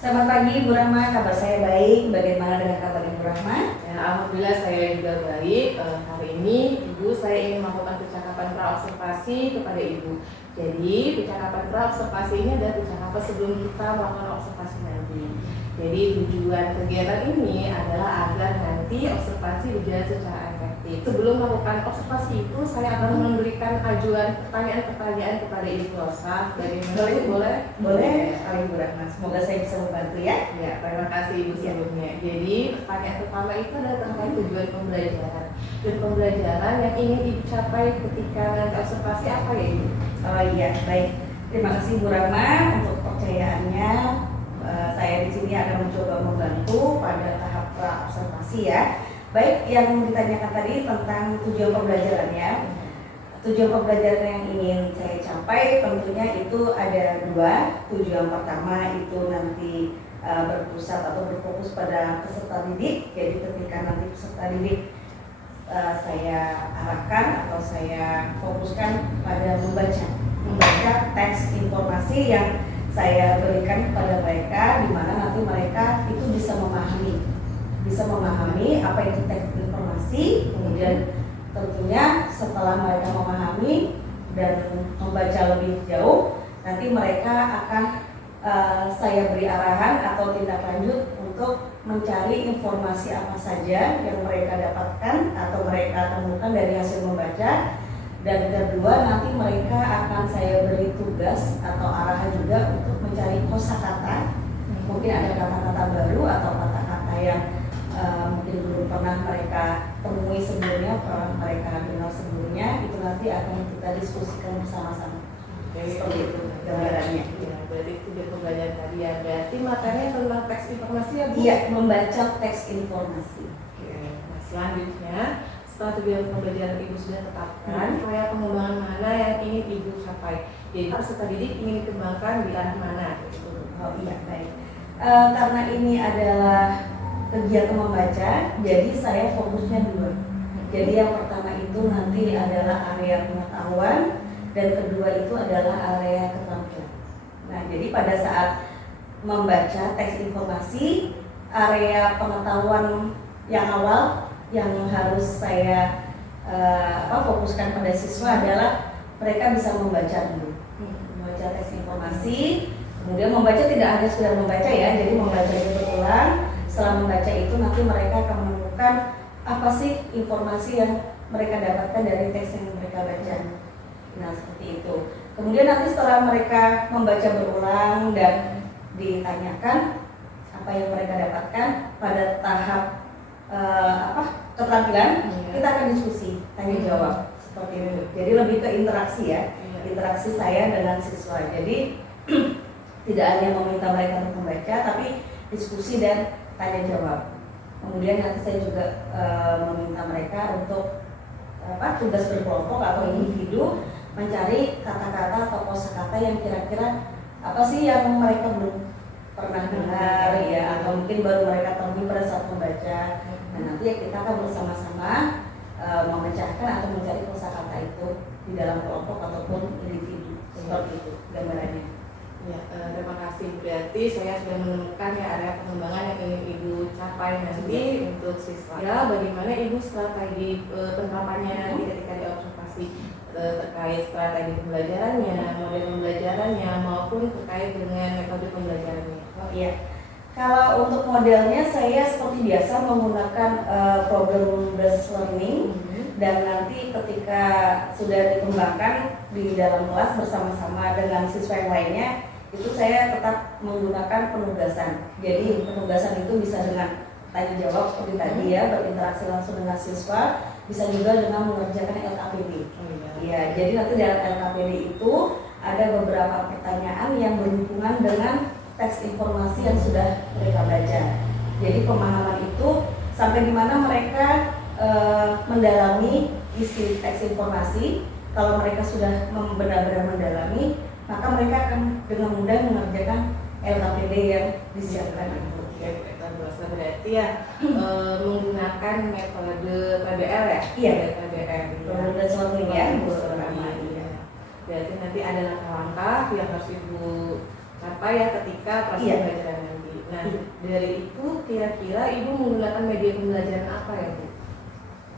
Selamat pagi Bu Rahma, kabar saya baik. Bagaimana dengan kabar Ibu Rahma? Ya, alhamdulillah saya juga baik. Hari ini Ibu saya ingin melakukan percakapan praobservasi kepada Ibu. Jadi percakapan praobservasi ini adalah percakapan sebelum kita melakukan observasi nanti. Jadi tujuan kegiatan ini adalah agar nanti observasi berjalan secara efektif. Sebelum melakukan observasi itu saya akan memberikan ajuan pertanyaan-pertanyaan kepada Ibu Rosa. Dari boleh? Boleh, Ibu Rahma. Semoga saya bisa membantu ya. Ya, terima kasih Ibu sebelumnya. Jadi pertanyaan pertama itu adalah terkait tujuan pembelajaran. Dan pembelajaran yang ingin Ibu capai ketika nanti observasi apa ya Ibu? Oh iya, baik. Terima kasih Bu Rahma untuk kepercayaannya. Saya di sini akan mencoba membantu pada tahap observasi ya. Baik, yang ditanyakan tadi tentang tujuan pembelajarannya. Tujuan pembelajaran yang ingin saya capai tentunya itu ada dua. Tujuan pertama itu nanti berpusat atau berfokus pada peserta didik. Jadi ketika nanti peserta didik saya arahkan atau saya fokuskan pada membaca teks informasi yang saya berikan kepada mereka, di mana nanti mereka itu bisa memahami apa itu teks informasi. Kemudian tentunya setelah mereka memahami dan membaca lebih jauh, nanti mereka akan saya beri arahan atau tindak lanjut untuk mencari informasi apa saja yang mereka dapatkan atau mereka temukan dari hasil membaca. Dan kedua, nanti mereka akan saya beri tugas atau arahan juga untuk mencari kosakata. Mungkin ada kata-kata baru atau kata-kata yang mungkin belum pernah mereka temui sebelumnya, pernah mereka dengar sebelumnya. Itu nanti akan kita diskusikan bersama-sama. Seperti itu gambarannya. Ya, berarti itu dia pembelajaran tadi ya. Berarti materinya tentang teks informasi ya Bu? Iya, membaca teks informasi. Oke. Nah, selanjutnya setelah tujuan pembelajaran Ibu sudah tetapkan, upaya pengembangan mana yang ingin Ibu capai? Jadi peserta didik ingin dikembangkan di arah mana? Oh iya, baik. Karena ini adalah kegiatan membaca, jadi saya fokusnya dua. Jadi yang pertama itu nanti adalah area pengetahuan, dan kedua itu adalah area keterampilan. Nah, jadi pada saat membaca teks informasi, area pengetahuan yang awal yang harus saya fokuskan pada siswa adalah mereka bisa membaca dulu, membaca teks informasi. Kemudian membaca tidak hanya sekedar membaca ya, jadi membaca itu berulang. Setelah membaca itu nanti mereka akan menemukan apa sih informasi yang mereka dapatkan dari teks yang mereka baca. Nah, seperti itu. Kemudian nanti setelah mereka membaca berulang dan ditanyakan apa yang mereka dapatkan pada tahap keterampilan, kita akan diskusi, tanya jawab seperti itu. Jadi lebih ke interaksi ya, interaksi saya dengan siswa. Jadi tidak hanya meminta mereka untuk membaca, tapi diskusi dan tanya jawab. Kemudian nanti saya juga meminta mereka untuk tugas berkelompok atau individu mencari kata-kata atau kosakata yang kira-kira apa sih yang mereka belum pernah dengar ya, atau mungkin baru mereka temui pada saat membaca. Nah, nanti ya kita akan bersama-sama memecahkan atau mencari kosakata itu di dalam kelompok ataupun individu. Seperti itu gambarannya. Ya, terima kasih. Berarti saya sudah menemukan ya area pengembangan yang ingin Ibu capai nanti untuk siswa. Ya, bagaimana Ibu strategi penerapannya nanti ketika diobservasi terkait strategi pembelajarannya, model pembelajarannya maupun terkait dengan metode pembelajarannya. Oh iya. Kalau untuk modelnya saya seperti biasa menggunakan problem based learning, dan nanti ketika sudah dikembangkan di dalam kelas bersama-sama dengan siswa yang lainnya, itu saya tetap menggunakan penugasan. Jadi penugasan itu bisa dengan tanya jawab seperti tadi ya, berinteraksi langsung dengan siswa, bisa juga dengan mengerjakan LKPD. Ya, jadi nanti dalam LKPD itu ada beberapa pertanyaan yang berhubungan dengan teks informasi yang sudah mereka baca. Jadi pemahaman itu sampai di mana mereka mendalami isi teks informasi. Kalau mereka sudah benar-benar mendalami, maka mereka akan dengan mudah mengerjakan LKPD yang disiapkan itu. Berarti ya menggunakan metode PBL ya? Iya, PBL. Metode learning ya, Berarti nanti ada langkah-langkah yang harus Ibu capai ya ketika proses pembelajaran nanti. Nah, dari itu kira-kira Ibu menggunakan media pembelajaran apa ya, Bu?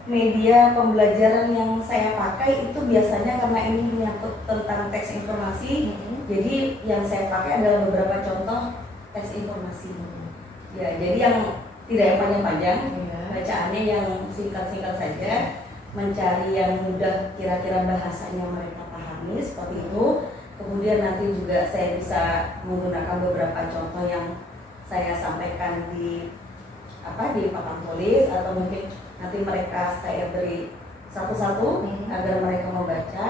Media pembelajaran yang saya pakai itu biasanya karena ini menyangkut tentang teks informasi, jadi yang saya pakai adalah beberapa contoh teks informasi. Ya, jadi yang tidak yang panjang-panjang, bacaannya yang singkat-singkat saja, mencari yang mudah kira-kira bahasanya mereka pahami seperti itu. Kemudian nanti juga saya bisa menggunakan beberapa contoh yang saya sampaikan di papan tulis, atau mungkin nanti mereka saya beri satu-satu agar mereka membaca.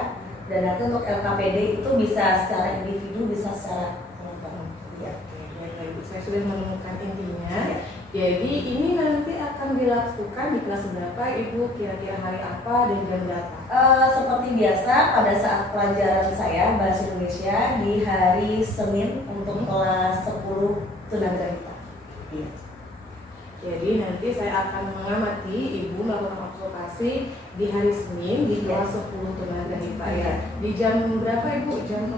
Dan nanti untuk LKPD itu bisa secara individu, bisa secara kelompok. Ya. Ibu, saya sudah menemukan intinya. Jadi ini nanti akan dilakukan di kelas berapa, Ibu? Kira-kira hari apa dan jam berapa? Seperti biasa pada saat pelajaran saya bahasa Indonesia di hari Senin untuk kelas 10 tunagrahita. Iya. Jadi nanti saya akan mengamati Ibu melakukan observasi di hari Senin di kelas 10 tunagrahita ya. Di jam berapa, Ibu? Jam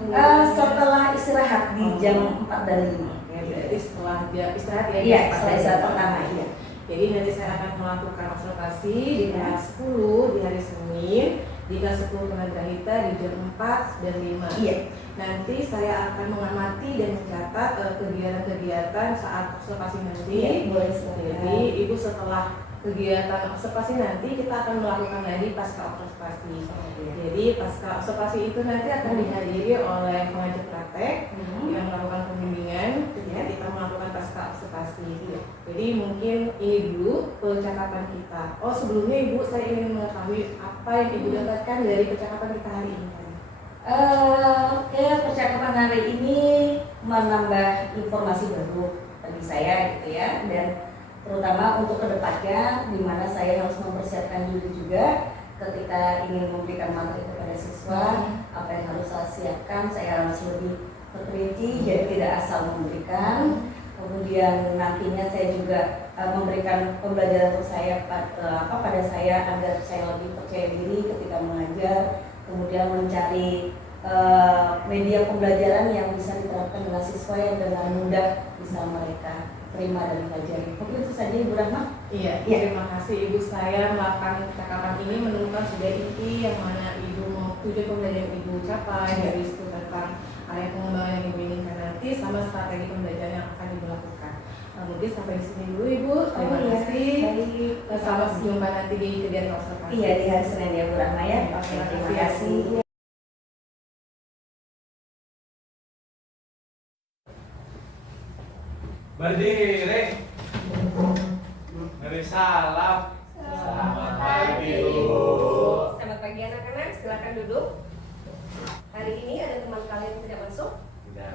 setelah istirahat di jam 4 dan 5. Jadi setelah dia istirahat ya? Iya, setelah istirahat pertama. Iya. Jadi nanti saya akan melakukan observasi di kelas 10 di hari Senin di kelas 10 tunagrahita di jam 4 dan 5. Iya. Nanti saya akan mengamati dan mencatat kegiatan-kegiatan saat observasi nanti. Iya, boleh. Jadi Ibu setelah kegiatan observasi nanti kita akan melakukan lagi pasca observasi. Jadi pasca observasi itu nanti akan dihadiri oleh pengajar praktek yang melakukan pembimbingan ketika kita melakukan pasca observasi. Jadi mungkin ini dulu percakapan kita. Oh, sebelumnya Ibu, saya ingin mengetahui apa yang Ibu dapatkan dari percakapan kita hari ini. Percakapan hari ini menambah informasi baru bagi saya gitu ya, dan terutama untuk kedepannya di mana saya harus mempersiapkan diri juga ketika ingin memberikan materi kepada siswa, apa yang harus saya siapkan, saya harus lebih terperinci, jadi tidak asal memberikan. Kemudian nantinya saya juga memberikan pembelajaran untuk saya pada saya agar saya lebih percaya diri ketika mengajar. Kemudian mencari media pembelajaran yang bisa diterapkan dengan siswa yang dengan mudah bisa mereka terima dan pelajari. Mungkin itu saja, Ibu Rahma. Iya, terima kasih Ibu. Saya melakukan percakapan ini menemukan sudah inti yang mana Ibu mau tujuan pembelajaran Ibu capai, dari itu tentang area pengembangan yang Ibu inginkan nanti sama strategi pembelajaran yang akan Ibu lakukan. Mungkin sampai di sini dulu, Ibu. Terima kasih. Sampai jumpa nanti di kegiatan observasi. Iya, di hari Senin ya, Bu Rahma ya. Oke, terima kasih. Berdiri. Beri salam. Selamat pagi, Bu. Selamat pagi anak-anak, silakan duduk. Hari ini ada teman kalian yang tidak masuk? Tidak.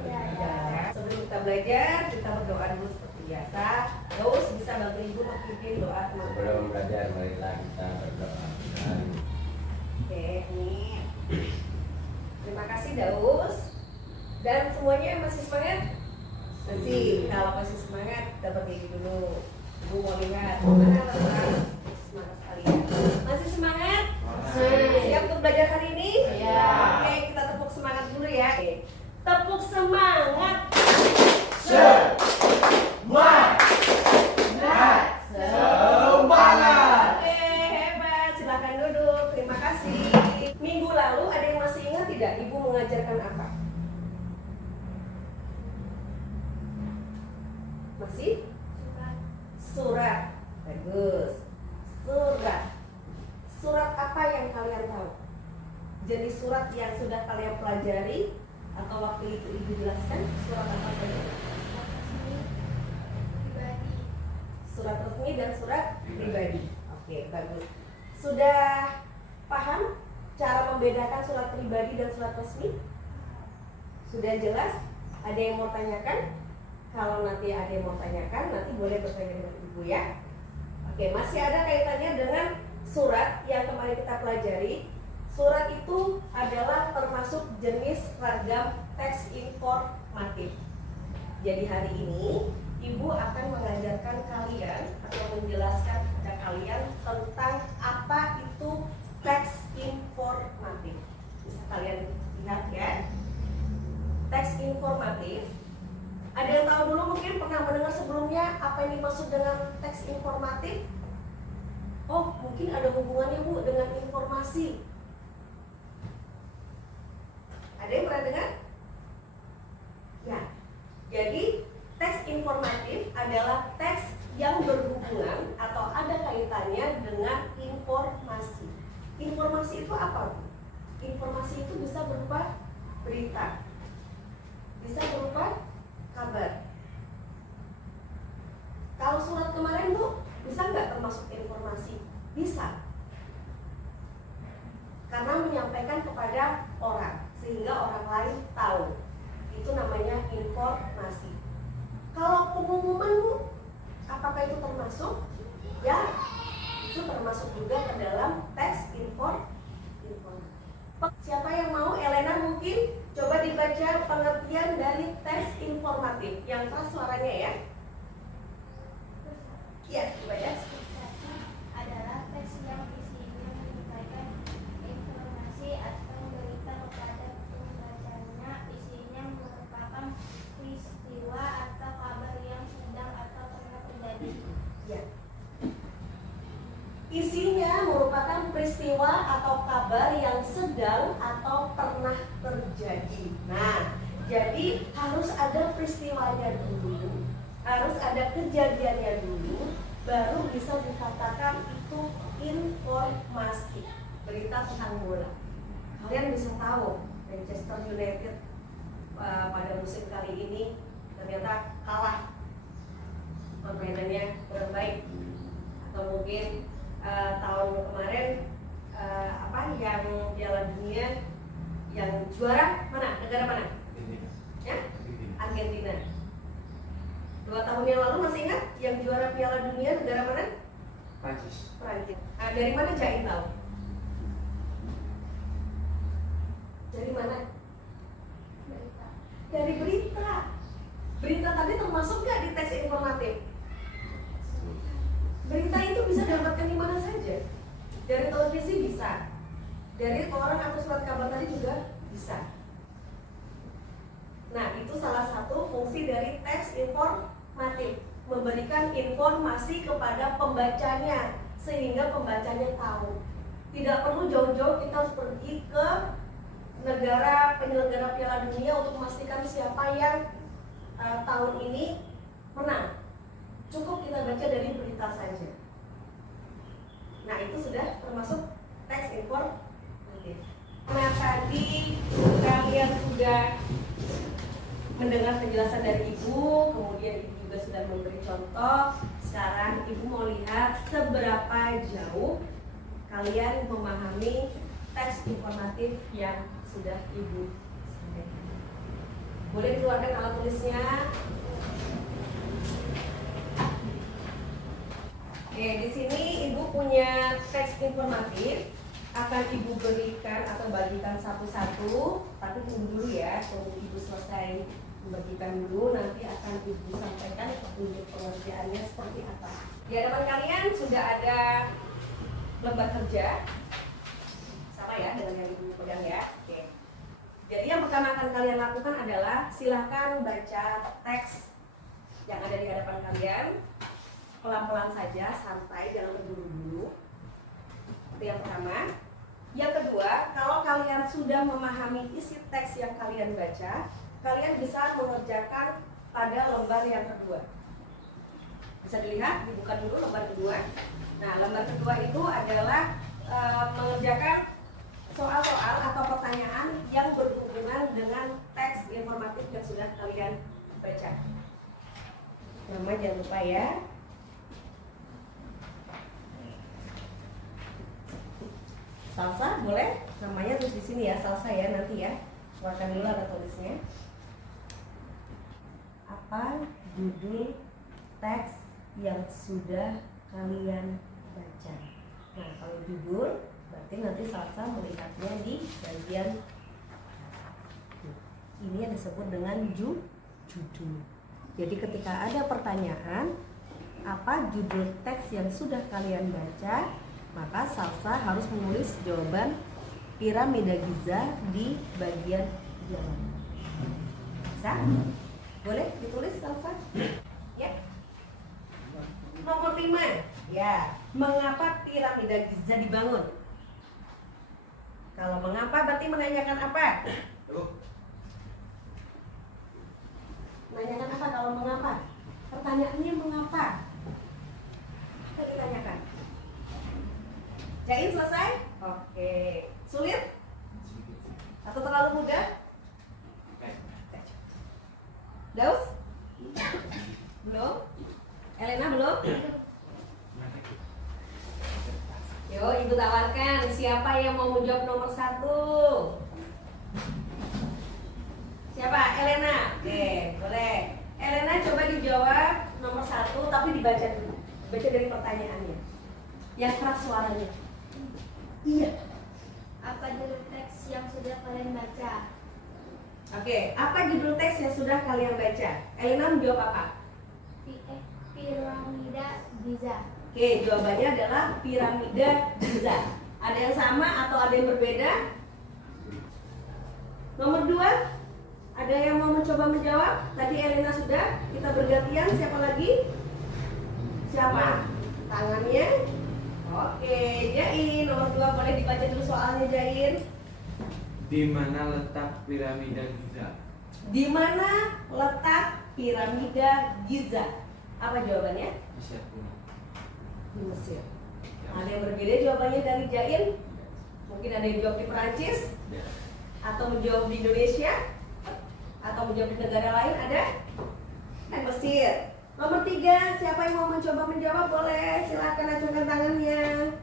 Sebelum kita belajar, kita berdoa dulu seperti biasa. Terus bisa bantu Ibu memimpin doa teman-teman. Sebelum belajar, marilah kita berdoa. Oke, ini. Terima kasih Daus. Dan semuanya yang masih semangat? Masih. Kalau masih semangat, dapat diri dulu. Ibu mau lihat mana orang semangat kalian. Masih semangat? Siap untuk belajar hari ini? Iya. Oke, kita tepuk semangat dulu ya. Oke. Tepuk semangat. Oke, hebat. Silakan duduk. Terima kasih. Minggu lalu ada yang masih ingat tidak Ibu mengajarkan apa? Masih? Surat. Bagus. Surat. Surat apa yang kalian tahu? Jenis surat yang sudah kalian pelajari atau waktu itu Ibu jelaskan surat apa saja? Surat resmi dan surat pribadi. Oke, bagus. Sudah paham cara membedakan surat pribadi dan surat resmi? Sudah jelas? Ada yang mau tanyakan? Kalau nanti ada yang mau tanyakan, nanti boleh bertanya dengan Ibu ya. Oke, masih ada kaitannya dengan surat yang kemarin kita pelajari. Surat itu adalah termasuk jenis ragam teks informatif. Jadi hari ini Ibu akan mengajarkan kalian atau menjelaskan kepada kalian tentang apa itu teks informatif. Bisa kalian lihat ya. Teks informatif. Ada yang tahu dulu mungkin mungkin pernah mendengar sebelumnya apa yang dimaksud dengan teks informatif? Oh, mungkin ada hubungannya Bu dengan informasi. Ada yang pernah dengar? Ya, jadi teks informatif adalah teks yang berhubungan atau ada kaitannya dengan informasi. Informasi itu apa, Bu? Informasi itu bisa berupa berita, bisa berupa kabar. Kalau surat kemarin Bu, bisa nggak termasuk informasi? Bisa. Karena menyampaikan kepada orang, sehingga orang lain tahu. Itu namanya informasi. Kalau pengumuman Bu, apakah itu termasuk? Ya, itu termasuk juga ke dalam teks informatif. Siapa yang mau? Elena mungkin coba dibaca pengertian dari teks informatif. Yang keras suaranya ya. Iya, dibaca. Adalah teks yang isinya menyampaikan informasi atau berita kepada pembacanya. Isinya merupakan peristiwa atau kabar yang sedang atau pernah terjadi. Ya. Isinya merupakan peristiwa atau kabar yang sedang atau pernah terjadi. Nah, jadi harus ada peristiwanya dulu, harus ada kejadiannya dulu, baru bisa dikatakan itu informasi, berita tentang bola. Kalian bisa tahu Manchester United pada musim kali ini ternyata kalah, permainannya kurang baik, atau mungkin tahun kemarin yang Piala Dunia yang juara mana? Negara mana? Ya? Argentina. 2 tahun yang lalu masih ingat yang juara Piala Dunia negara mana? Prancis. Prancis. Nah, dari mana Jain tahu? Dari mana? Berita. Dari berita. Berita tadi termasuk nggak di teks informatif? Berita itu bisa dapatkan di mana saja. Dari televisi bisa, dari koran atau surat kabar tadi juga bisa. Nah, itu salah satu fungsi dari teks informatif, memberikan informasi kepada pembacanya sehingga pembacanya tahu. Tidak perlu jauh-jauh kita harus pergi ke negara penyelenggara Piala Dunia untuk memastikan siapa yang tahun ini menang. Cukup kita baca dari berita saja. Nah, itu sudah termasuk teks informatif. Nah, tadi kalian sudah mendengar penjelasan dari Ibu, kemudian Ibu juga sudah memberi contoh. Sekarang Ibu mau lihat seberapa jauh kalian memahami teks informatif yang sudah Ibu sampaikan. Boleh keluarkan alat tulisnya. Oke, di sini Ibu punya teks informatif, akan Ibu berikan atau bagikan satu-satu, tapi tunggu dulu ya, tunggu Ibu selesai membagikan dulu, nanti akan Ibu sampaikan petunjuk pengerjaannya seperti apa. Di hadapan kalian sudah ada lembar kerja, sama ya dengan yang Ibu pegang ya. Oke. Jadi yang pertama akan kalian lakukan adalah silakan baca teks yang ada di hadapan kalian. Pelan-pelan saja, santai, jangan terburu-buru. Itu yang pertama. Yang kedua, kalau kalian sudah memahami isi teks yang kalian baca, kalian bisa mengerjakan pada lembar yang kedua. Bisa dilihat, dibuka dulu lembar kedua. Nah, lembar kedua itu adalah mengerjakan soal-soal atau pertanyaan yang berhubungan dengan teks informatif yang sudah kalian baca. Nama jangan lupa ya. Salsa boleh, namanya terus di sini ya, salsa ya nanti ya. Keluarkan dulu ada tulisnya. Apa judul teks yang sudah kalian baca? Nah, kalau judul berarti nanti salsa melihatnya di bagian ini yang disebut dengan judul. Jadi ketika ada pertanyaan, apa judul teks yang sudah kalian baca, maka salsa harus menulis jawaban piramida Giza di bagian jawaban. Bisa? Boleh ditulis salsa? Ya, mengapa piramida Giza dibangun? Kalau mengapa berarti menanyakan apa? Menanyakan apa kalau mengapa? Pertanyaannya mengapa? Apa ditanyakan? Jain selesai? Oke. Sulit? Atau terlalu mudah? Daus? Belum? Elena belum? Yo, ibu tawarkan siapa yang mau menjawab nomor 1? Siapa? Elena. Oke, boleh. Elena coba dijawab nomor 1, tapi dibaca dulu. Baca dari pertanyaannya. Yang keras suaranya. Iya. Apa judul teks yang sudah kalian baca? Oke, apa judul teks yang sudah kalian baca? Elena menjawab apa? Piramida Giza. Oke, jawabannya adalah piramida Giza. Ada yang sama atau ada yang berbeda? Nomor 2, ada yang mau mencoba menjawab? Tadi Elena sudah, kita bergantian. Siapa lagi? Siapa? Tangannya. Oke, Jain. Nomor 2 boleh dibaca dulu soalnya, Jain. Di mana letak piramida Giza? Di mana letak piramida Giza? Apa jawabannya? Mesir kuno. Di Mesir. Ada yang berbeda jawabannya dari Jain? Mungkin ada yang jawab di Perancis, atau menjawab di Indonesia, atau menjawab di negara lain. Ada? Mesir. Nomor 3, siapa yang mau mencoba menjawab boleh, silakan acungkan tangannya.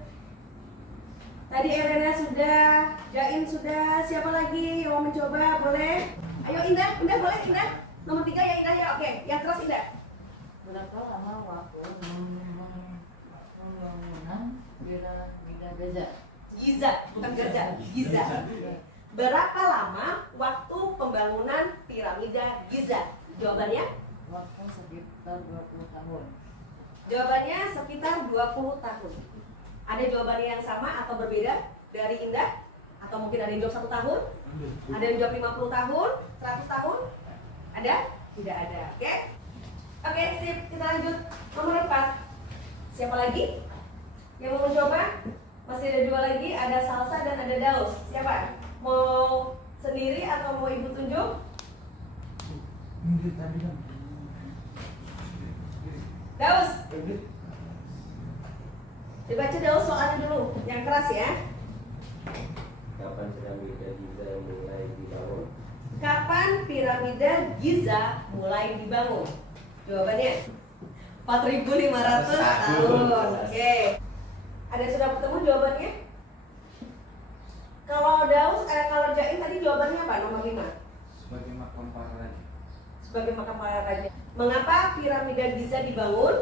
Tadi Elena sudah, Jain sudah, siapa lagi yang mau mencoba boleh? Ayo Indah, Indah boleh Indah. Nomor 3 ya Indah ya, oke. Yang keras Indah. Berapa lama waktu pembangunan piramida Giza? Giza, bukan Gaza, Giza. Berapa lama waktu pembangunan piramida Giza? Jawabannya? Waktu sekitar 20 tahun. Jawabannya sekitar 20 tahun. Ada jawabannya yang sama atau berbeda dari Indah? Atau mungkin ada yang jawab 1 tahun? Ada yang jawab 50 tahun? 100 tahun? Ada? Tidak ada, oke? Oke, sip, kita lanjut. Nomor 4. Siapa lagi yang mau mencoba? Masih ada 2 lagi, ada Salsa dan ada Daus. Siapa? Mau sendiri atau mau ibu tunjuk? Daus, dibaca Daus soalnya dulu, yang keras ya. Kapan piramida Giza mulai dibangun? Kapan piramida Giza mulai dibangun? Jawabannya 4.500 tahun. Oke. Ada yang sudah bertemu jawabannya? Kalau Daus, kalau Jain tadi jawabannya apa? Nomor 5. Sebagai makam para raja. Sebagai makam para raja. Mengapa piramida Giza dibangun?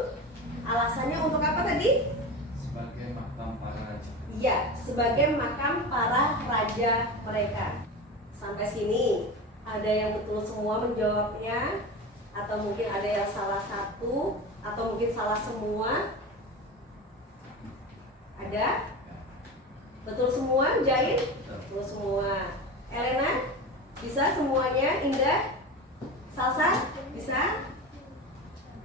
Alasannya untuk apa tadi? Sebagai makam para raja. Iya, sebagai makam para raja mereka. Sampai sini, ada yang betul semua menjawabnya? Atau mungkin ada yang salah satu? Atau mungkin salah semua? Ada? Betul semua, Jain? Betul semua. Elena? Bisa semuanya? Indah? Salsa? Bisa?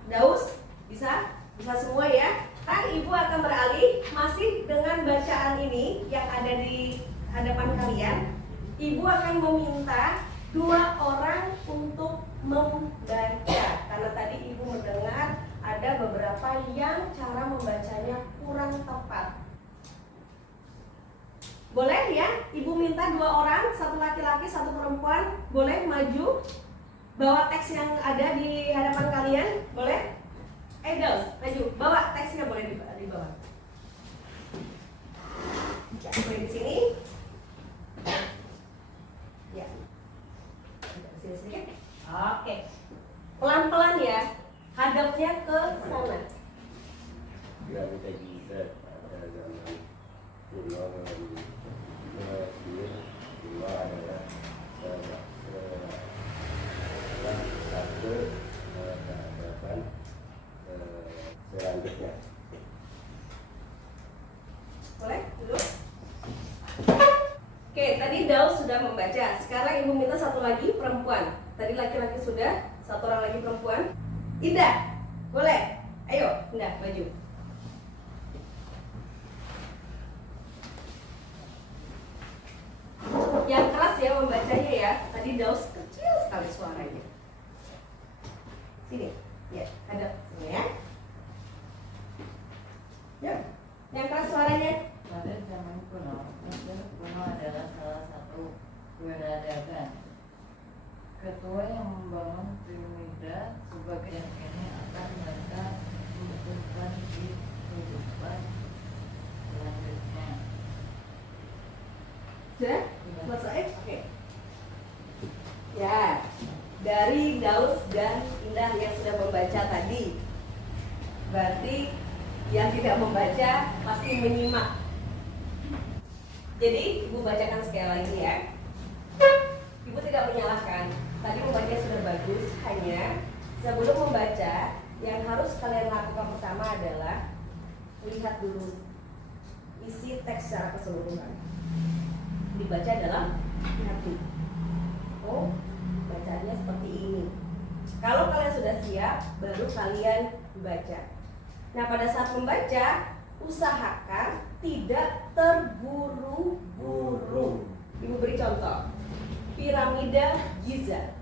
Daus? Bisa? Bisa semua ya? Kan ibu akan beralih masih dengan bacaan ini yang ada di hadapan kalian. Ibu akan meminta 2 orang untuk membaca. Karena tadi ibu mendengar ada beberapa yang cara membacanya kurang tepat. Boleh ya? Ibu minta 2 orang, 1 laki-laki, 1 perempuan. Boleh maju bawa teks yang ada di hadapan kalian? Boleh? Daus, maju, bawa teksnya boleh dibawa. Ya, boleh di sini. Ya. Sini sedikit. Oke. Pelan-pelan ya. Hadapnya ke sana. Piramida Giza pada zaman kuno Mesir kuno adalah salah satu peradaban selanjutnya. Boleh duduk. Oke, tadi Daus sudah membaca. Sekarang ibu minta 1 lagi perempuan. Tadi laki-laki sudah, 1 orang lagi perempuan. Indah, boleh? Ayo, Indah, maju. yang keras ya membacanya ya. Tadi Daus kecil sekali suaranya. Sini, ya, ada sini ya. Ya, yang keras suaranya. Pada zaman kuno, Mesir kuno adalah salah satu peradaban. Ketua yang membangun piramida sebagai yang ini akan mereka membutuhkan di kehidupan selanjutnya. Sudah? Selesai? Oke. Ya, dari Daus dan Indah yang sudah membaca tadi. Berarti yang tidak membaca pasti menyimak. Jadi, Ibu bacakan sekali lagi ya. Ibu tidak menyalahkan. Tadi membaca sudah bagus, hanya sebelum membaca, yang harus kalian lakukan pertama adalah lihat dulu isi teks secara keseluruhan. Dibaca dalam hati. Oh, bacaannya seperti ini. Kalau kalian sudah siap, baru kalian baca. Nah, pada saat membaca, usahakan tidak terburu-buru. Ibu beri contoh. Piramida Giza.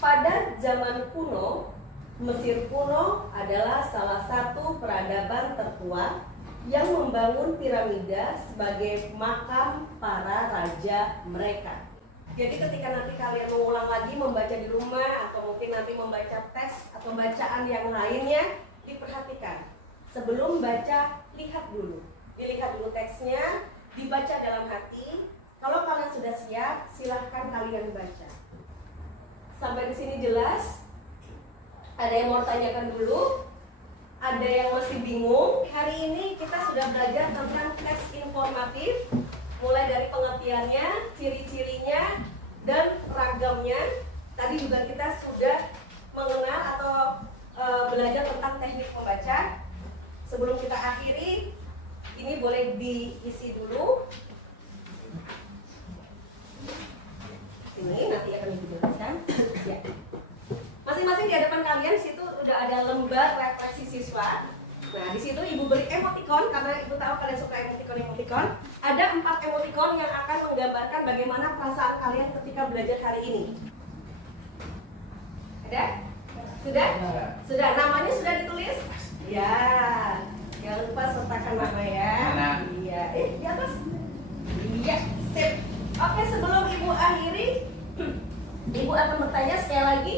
Pada zaman kuno, Mesir kuno adalah salah satu peradaban tertua yang membangun piramida sebagai makam para raja mereka. Jadi ketika nanti kalian mengulang lagi membaca di rumah atau mungkin nanti membaca teks atau bacaan yang lainnya, diperhatikan. Sebelum baca, lihat dulu. Dilihat dulu teksnya, dibaca dalam hati. Kalau kalian sudah siap, silahkan kalian baca. Sampai di sini jelas? Ada yang mau tanyakan dulu? Ada yang masih bingung? Hari ini kita sudah belajar tentang teks informatif, mulai dari pengertiannya, ciri-cirinya, dan ragamnya. Tadi juga kita sudah mengenal atau belajar tentang teknik membaca. Sebelum kita akhiri, ini boleh diisi dulu. Ini nanti akan dijelaskan. Ya. Masing-masing di hadapan kalian situ udah ada lembar refleksi siswa. Nah, di situ Ibu beri emoticon karena Ibu tahu kalian suka emoticon. Ada 4 emoticon yang akan menggambarkan bagaimana perasaan kalian ketika belajar hari ini. Ada? Sudah? Sudah. Namanya sudah ditulis? Ya. Jangan lupa sertakan nama ya. Iya. Di atas? Iya. Sip. Oke, sebelum Ibu akhiri, Ibu akan bertanya sekali lagi,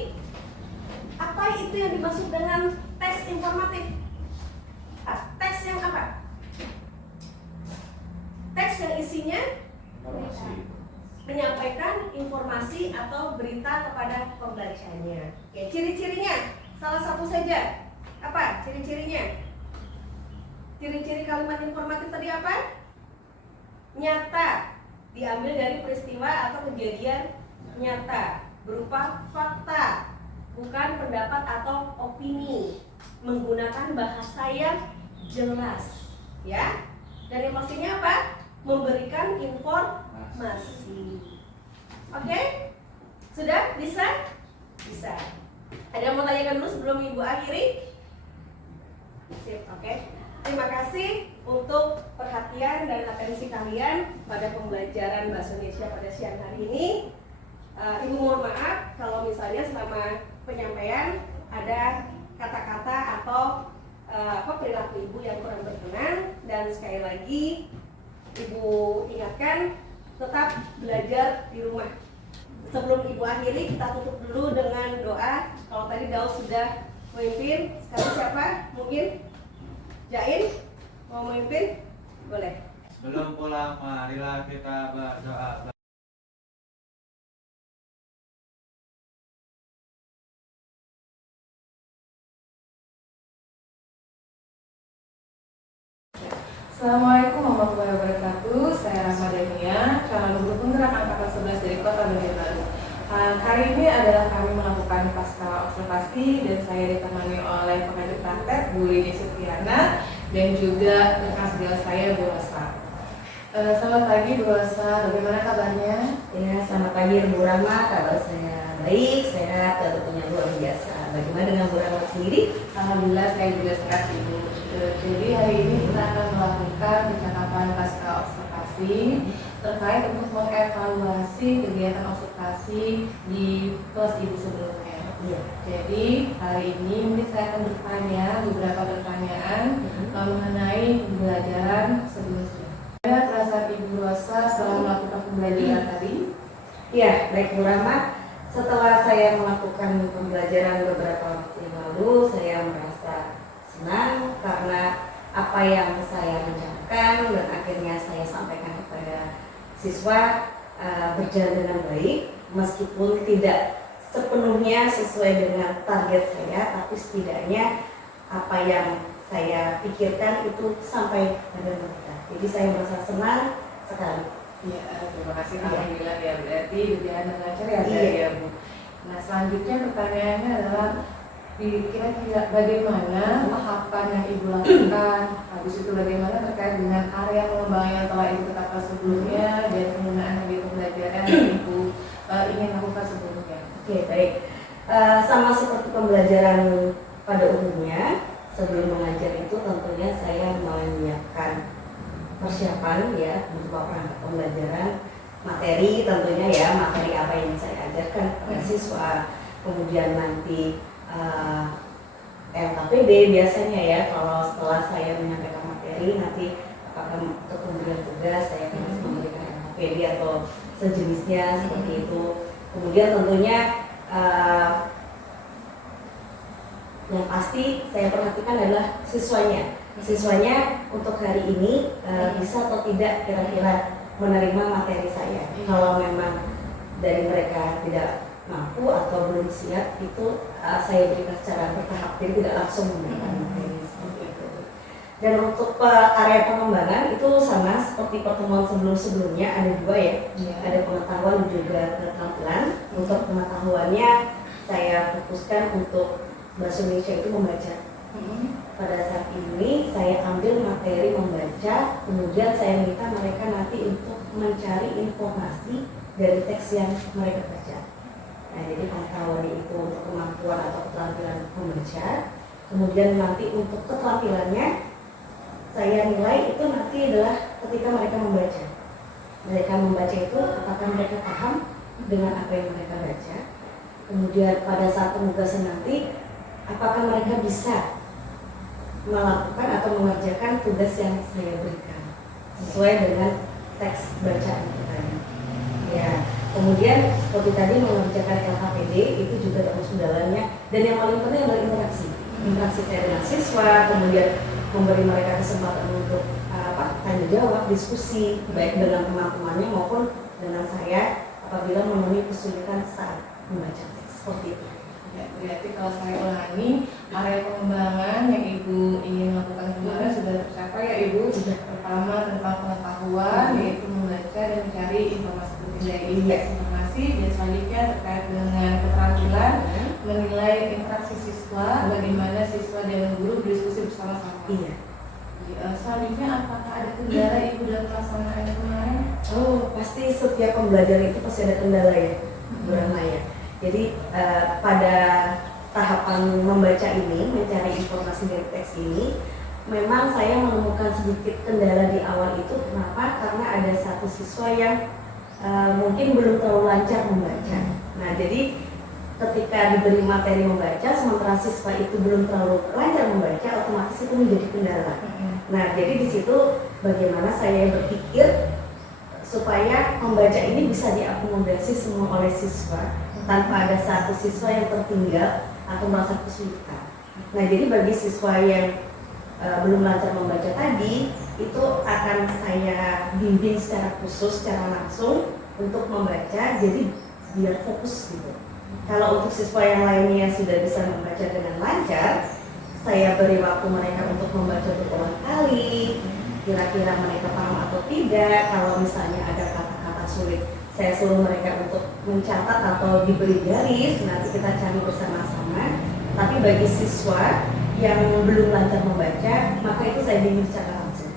apa itu yang dimaksud dengan teks informatif? Teks yang apa? Teks yang isinya menyampaikan informasi atau berita kepada pembacanya. Oke, ciri-cirinya salah satu saja. Apa ciri-cirinya? Ciri-ciri kalimat informatif tadi apa? Nyata, diambil dari peristiwa atau kejadian nyata, berupa fakta, bukan pendapat atau opini, menggunakan bahasa yang jelas, ya. Dan yang pastinya apa? Memberikan informasi. Oke? Sudah? Bisa? Bisa. Ada yang mau tanyakan dulu sebelum Ibu akhiri? Sip, oke. Terima kasih untuk perhatian dan atensi kalian pada pembelajaran Bahasa Indonesia pada siang hari ini. Ibu mohon maaf kalau misalnya selama penyampaian ada kata-kata atau perilaku Ibu yang kurang berkenan, dan sekali lagi Ibu ingatkan tetap belajar di rumah. Sebelum Ibu akhiri, kita tutup dulu dengan doa. Kalau tadi Daus sudah memimpin, sekarang siapa? Mungkin Jain mau memimpin? Boleh. Sebelum pulang, marilah kita berdoa. Assalamualaikum warahmatullahi wabarakatuh. Saya Rahma Dania, calon guru penggerak angkatan 11 dari Kota Banjarbaru. Hari ini adalah kami melakukan pasca observasi dan saya ditemani oleh pengajar praktek Bu Lini Supriana dan juga rekan sejauh saya Bu Rosa. Selamat pagi Bu Rosa, bagaimana kabarnya? Ya, selamat pagi Bu Rama, kabar saya baik, sehat, tentunya luar biasa. Bagaimana dengan Bu Rama sendiri? Alhamdulillah saya juga sehat Ibu. Jadi hari ini kita akan melakukan percakapan pasca observasi terkait untuk mengevaluasi kegiatan observasi di kelas ibu sebelumnya. Iya. Jadi hari ini mungkin saya akan bertanya beberapa pertanyaan mengenai pembelajaran sebelumnya. Ada perasaan Ibu Rosa setelah melakukan pembelajaran tadi? Ya, baik Bu Rahma. Setelah saya melakukan pembelajaran beberapa waktu yang lalu, saya merasa senang karena apa yang saya rencanakan dan akhirnya saya sampaikan kepada siswa berjalan dengan baik, meskipun tidak sepenuhnya sesuai dengan target saya, tapi setidaknya apa yang saya pikirkan itu sampai pada mereka. Jadi saya merasa senang sekali. Ya, terima kasih. Iya. Alhamdulillah ya, berarti berjalan dengan lancar ya, Iya. Bu. Nah, selanjutnya pertanyaannya adalah kira-kira bagaimana tahapan yang Ibu lakukan, habis itu bagaimana terkait dengan area pengembangan yang telah Ibu tetapkan sebelumnya dan penggunaan media pembelajaran yang Ibu ingin lakukan sebelumnya. Oke, baik. Sama seperti pembelajaran pada umumnya, sebelum mengajar itu tentunya saya menyiapkan persiapan ya berupa perangkat pembelajaran, materi tentunya ya, materi apa yang saya ajarkan kepada siswa, kemudian nanti LKPD biasanya ya, kalau setelah saya menyampaikan materi nanti apakah untuk pemberian tugas saya akan memberikan LKPD atau sejenisnya seperti itu. Kemudian tentunya yang pasti saya perhatikan adalah siswanya untuk hari ini bisa atau tidak kira-kira menerima materi saya. Kalau memang dari mereka tidak mampu atau belum siap, itu saya berikan secara bertahap, jadi tidak langsung memberikan materi seperti itu. Dan untuk area pengembangan itu sama seperti pertemuan sebelum-sebelumnya, ada dua ya, ada pengetahuan dan juga keterampilan. Untuk pengetahuannya saya fokuskan untuk bahasa Indonesia itu membaca. Pada saat ini saya ambil materi membaca, kemudian saya minta mereka nanti untuk mencari informasi dari teks yang mereka baca. Nah, jadi pengetahuan itu untuk kemampuan atau keterampilan membaca. Kemudian nanti untuk keterampilannya saya nilai itu nanti adalah ketika mereka membaca. Mereka membaca itu apakah mereka paham dengan apa yang mereka baca. Kemudian pada saat penugasan nanti apakah mereka bisa melakukan atau mengerjakan tugas yang saya berikan sesuai dengan teks bacaan kita. Ya, kemudian seperti tadi mengerjakan LKPD itu juga terus kendalanya, dan yang paling penting adalah interaksi saya dengan siswa, kemudian memberi mereka kesempatan untuk tanya jawab, diskusi baik dengan teman-temannya maupun dengan saya apabila menemui kesulitan saat membaca teks seperti itu. Ya, berarti kalau saya ulangi, area pengembangan yang Ibu ingin lakukan kemarin sudah tercapai ya Ibu. Pertama tentang pengetahuan, yaitu membaca dan mencari informasi penting dari informasi, dan selanjutnya terkait dengan keterampilan, menilai interaksi siswa, bagaimana siswa dan guru berdiskusi bersama-sama. Iya. Selanjutnya apakah ada kendala Ibu dalam pelaksanaan kemarin? Oh, pasti setiap pembelajaran itu pasti ada kendala ya, Bu Rahma ya. Jadi pada tahapan membaca ini, mencari informasi dari teks ini, memang saya menemukan sedikit kendala di awal itu. Kenapa? Karena ada satu siswa yang mungkin belum terlalu lancar membaca. Nah, jadi ketika diberi materi membaca, sementara siswa itu belum terlalu lancar membaca, otomatis itu menjadi kendala. Nah, jadi di situ bagaimana saya berpikir supaya membaca ini bisa diakomodasi semua oleh siswa, tanpa ada satu siswa yang tertinggal atau merasa kesulitan. Nah, jadi bagi siswa yang belum lancar membaca tadi, itu akan saya bimbing secara khusus, secara langsung untuk membaca, jadi biar fokus gitu. Kalau untuk siswa yang lainnya sudah bisa membaca dengan lancar, saya beri waktu mereka untuk membaca berulang kali, kira-kira mereka paham atau tidak. Kalau misalnya ada kata-kata sulit, saya suruh mereka untuk mencatat atau diberi garis, nanti kita cari bersama-sama. Tapi bagi siswa yang belum lancar membaca, maka itu saya bimbing secara langsung.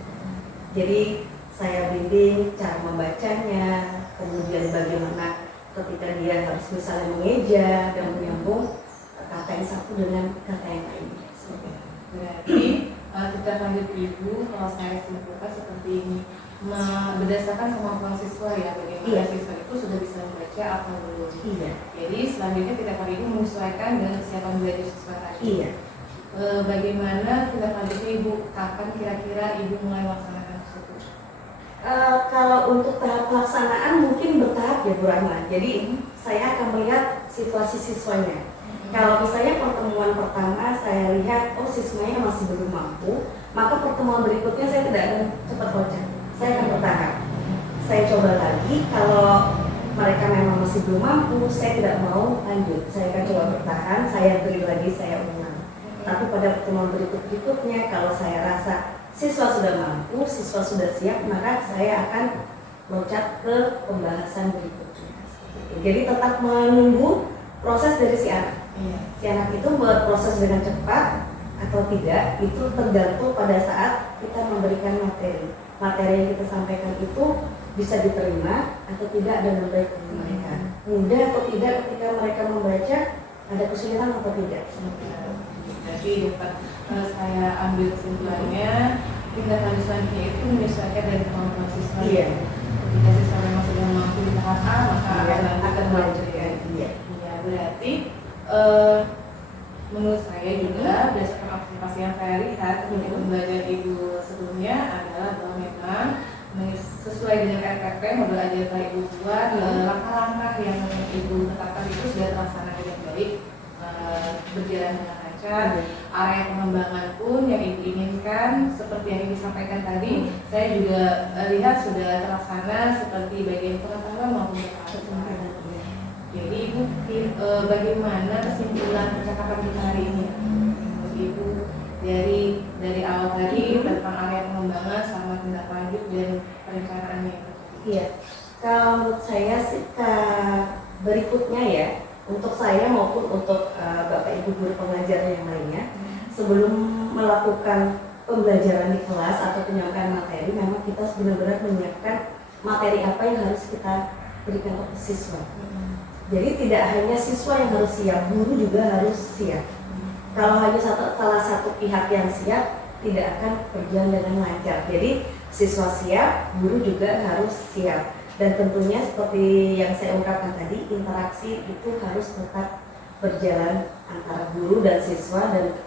Jadi saya bimbing cara membacanya, kemudian bagaimana ketika dia harus misalnya mengeja dan menyambung kata yang satu dengan kata yang lainnya. Berarti tindak lanjut Ibu, kalau saya simpulkan seperti ini, berdasarkan kemampuan siswa ya, bagaimana Iya. siswa itu sudah bisa membaca atau belum. Iya. Jadi selanjutnya tindak lanjut Ibu menyesuaikan dengan kesiapan belajar siswa tadi. Iya. Bagaimana tindak lanjutnya Ibu? Kapan kira-kira Ibu mulai melaksanakan tersebut? Kalau untuk tahap pelaksanaan mungkin bertahap ya Bu Rahma. Jadi saya akan melihat situasi siswanya. Kalau misalnya pertemuan pertama saya lihat siswanya masih belum mampu, maka pertemuan berikutnya saya tidak akan cepat loncat. Saya akan bertahap. Saya coba lagi, kalau mereka memang masih belum mampu, saya tidak mau lanjut. Saya akan coba bertahan, saya beri lagi, saya ulang. Tapi pada pertemuan berikutnya, kalau saya rasa siswa sudah mampu, siswa sudah siap, maka saya akan loncat ke pembahasan berikutnya. Jadi tetap menunggu proses dari si anak. Si anak itu buat proses dengan cepat atau tidak, itu tergantung pada saat kita memberikan materi. Materi yang kita sampaikan itu bisa diterima atau tidak dengan baik oleh mereka. Mudah atau tidak ketika mereka membaca, ada kesulitan atau tidak. Jadi dapat saya ambil kesimpulannya, tindak lanjut selanjutnya itu menyesuaikan dari kemampuan siswa. Iya. Ketika siswa memang sudah mampu di tahap A, maka Akan melanjutkan. Iya. Ya, berarti menurut saya juga berdasarkan observasi yang saya lihat ketika pembelajaran Ibu sebelumnya adalah bahwa memang sesuai dengan RPP modul ajar yang telah Ibu buat, langkah-langkah yang Ibu tetapkan itu sudah terlaksana dengan baik, berjalan dengan lancar. Area pengembangan pun yang Ibu inginkan seperti yang Ibu sampaikan tadi, saya juga lihat sudah terlaksana seperti bagian pengetahuan maupun pengetahuan. Jadi Ibu, bagaimana kesimpulan percakapan kita hari ini? Menurut Ibu dari awal tadi tentang area pengembangan sama tindak lanjut dan perencanaannya. Iya. Kalau menurut saya sih berikutnya ya, untuk saya maupun untuk Bapak Ibu guru pengajar yang lainnya, sebelum melakukan pembelajaran di kelas atau penyampaian materi, memang kita benar-benar menyiapkan materi apa yang harus kita berikan ke siswa. Jadi tidak hanya siswa yang harus siap, guru juga harus siap. Kalau hanya salah satu pihak yang siap, tidak akan berjalan dengan lancar. Jadi siswa siap, guru juga harus siap. Dan tentunya seperti yang saya ungkapkan tadi, interaksi itu harus tetap berjalan antara guru dan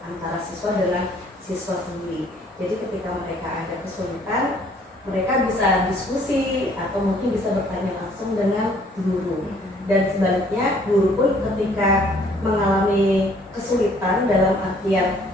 antara siswa dengan siswa sendiri. Jadi ketika mereka ada kesulitan, mereka bisa diskusi atau mungkin bisa bertanya langsung dengan guru. Dan sebaliknya, guru pun ketika mengalami kesulitan dalam artian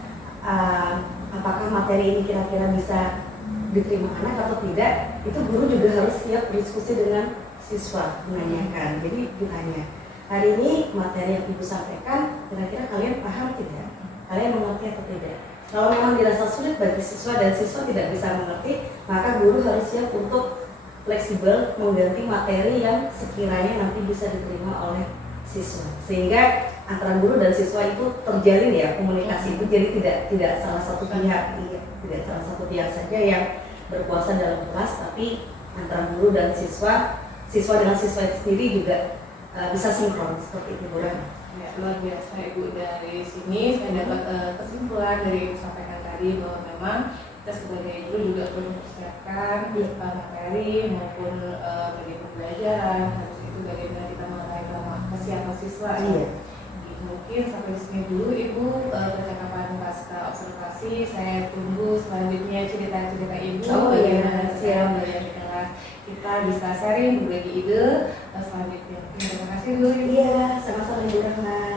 apakah materi ini kira-kira bisa diterima anak atau tidak, itu guru juga harus siap berdiskusi dengan siswa, menanyakan. Jadi ditanya, hari ini materi yang Ibu sampaikan, kira-kira kalian paham tidak? Kalian mengerti atau tidak? Kalau memang dirasa sulit bagi siswa dan siswa tidak bisa mengerti, maka guru harus siap untuk fleksibel mengganti materi yang sekiranya nanti bisa diterima oleh siswa. Sehingga antara guru dan siswa itu terjalin ya komunikasi itu, jadi tidak salah satu pihak, tidak salah satu pihak saja yang berkuasa dalam kelas, tapi antara guru dan siswa dengan siswa itu sendiri juga bisa sinkron seperti itu, Bu Rahma. Ya, luar biasa Ibu. Dari sini saya dapat kesimpulan dari Ibu sampaikan tadi bahwa memang kita sebagai guru juga perlu mempersiapkan materi maupun bagi pembelajaran, harus itu bagaimana kita mengetahui kesiapan siswa. Iya. Mungkin sampai di sini dulu Ibu percakapan pasca observasi. Saya tunggu selanjutnya cerita-cerita Ibu bagaimana siap belajar di kelas. Kita bisa sharing, berbagi ide selanjutnya. Terima kasih dulu Ibu. Iya, sama-sama Bu Rahma.